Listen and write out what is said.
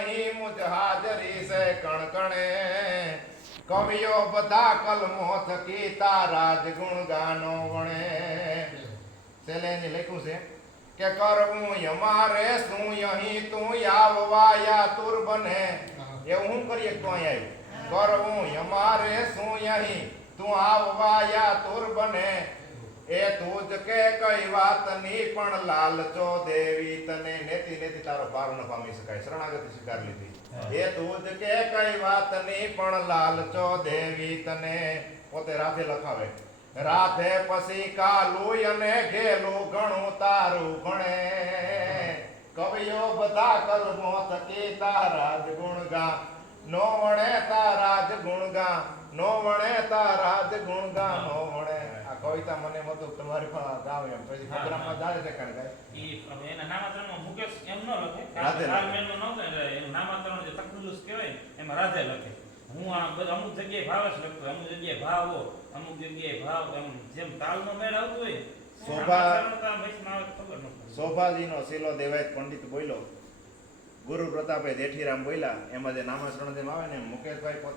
અહીં મુજ હાજરી છે કણકણે કવિઓ બધા કલમો થકી તારા જ ગુણ ગાનો વણે છેલ્લે એની લખ્યું છે કે કરવું અમારે શું અહીં તું આવવાયા તુર બને એવું હું કરીએ તો અહીંયા કરવું અમારે શું અહીં તું આવવાયા તુર બને એ તું જ કે કઈ વાતની પણ લાલચો દેવી તને નેતિ નેતિ તારો પાર ન પામી શકાય શરણાગતિ સ્વીકાર લીધી એ તું જ કે કઈ વાતની પણ લાલચો દેવી તને પોતે રાધે લખાવે રાધે પછી કાલું અને ઘેલું ઘણું તારું ગણે કવિઓ બધા કલમો થકી તારા જ ગુણ ગા નો વણે તારા જ ગુણ ગા નો વણે તારા જ ગુણ ગા નો વણે આ કવિતા મને મતું તમારી પાસે ગાવ એમ પછી પ્રોગ્રામમાં જાય છે કાંઈ કાંઈ ઈ હવે એના નામાત્રણમાં મુકેશ એમ ન લખે રાધે લખે. તાલમેલનો ન હોય એટલે એનું નામાત્રણ જે તકદુરુસ્ત કહેવાય ને, એમાં રાધે લખે. હું આ બધા અમુક જગ્યાએ ભાવ જ લખતો હોય, અમુક જગ્યાએ ભાવો, અમુક જગ્યાએ ભાવ, એમ જેમ તાલનો મેળ આવતો હોય શોભા- નામાત્રણ તો વચમાં આવે તો ખબર ન પડે. શોભાજીનો શીલો દેવાય પંડિત બોલ્યો ગુરુ પ્રતાપે જેઠીરામ બોલ્યા એમાં જે નામાચરણ જેમ આવે ને એમ મુકેશભાઈ પોતે